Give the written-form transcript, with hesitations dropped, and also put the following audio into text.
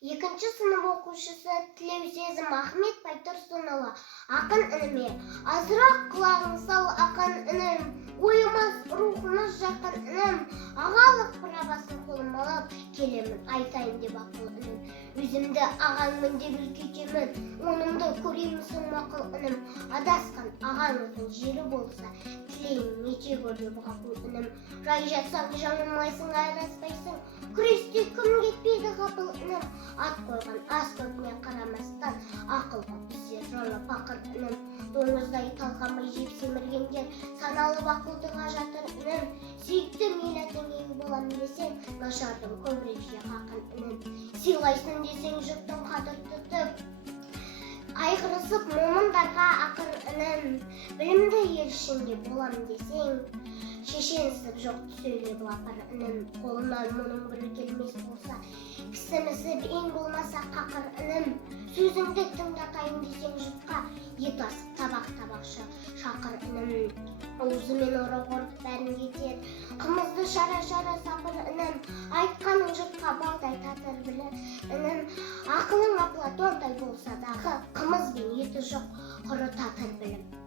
Екінші сынып оқушысы Тілеусезім Ахмет Байтұрсынұлы. Ақын ініме азырақ құлағын сал, ақын інім, ойымыз, рухымыз жақын інім, ағалық правасын қолым алып, келемін айтайын деп ақыл інім. Өзімді ағаңмын деп үлкейтемін, онымды көремісің мақұл інім. Адасқан ағаңыздың жері болса, тілейін ете көр деп ғапыл інім. Жай жатсаң жаңылмайсың, айраспайсың, күресте кім кетпейді ғапыл інім. Ат қойған ас көпіне қарамастан, ақылға біздер жолы пақыр інім. Доңыздай талқамай жеп семіргендер, саналып ақылдыға жатыр інім. Сүйікті милләтің ең болам десең, нашардың көбірекше қақын інім. Сыйлайсың десең жұрттың қадір тұтып, айғырысып момындарға ақыр інім. Білімді ел ішінде болам десең, шешенсіп жоқты сөйлеп лапар інім. Қолынан мұның бірі келмес болса, кісімізіп ең болмаса қақыр інім. Сөзіңді тыңдатайын десең жұртқа, ет асып табақ-табақ шақыр інім. Аузымен орақ орып бәрін кетер, қымызды шара-шара сапыр інім. Айтқаның жұртқа балдай татыр білір інім. Ақылың Аплатондай болса дағы, қымыз бен еті жоқ құры татыр білім.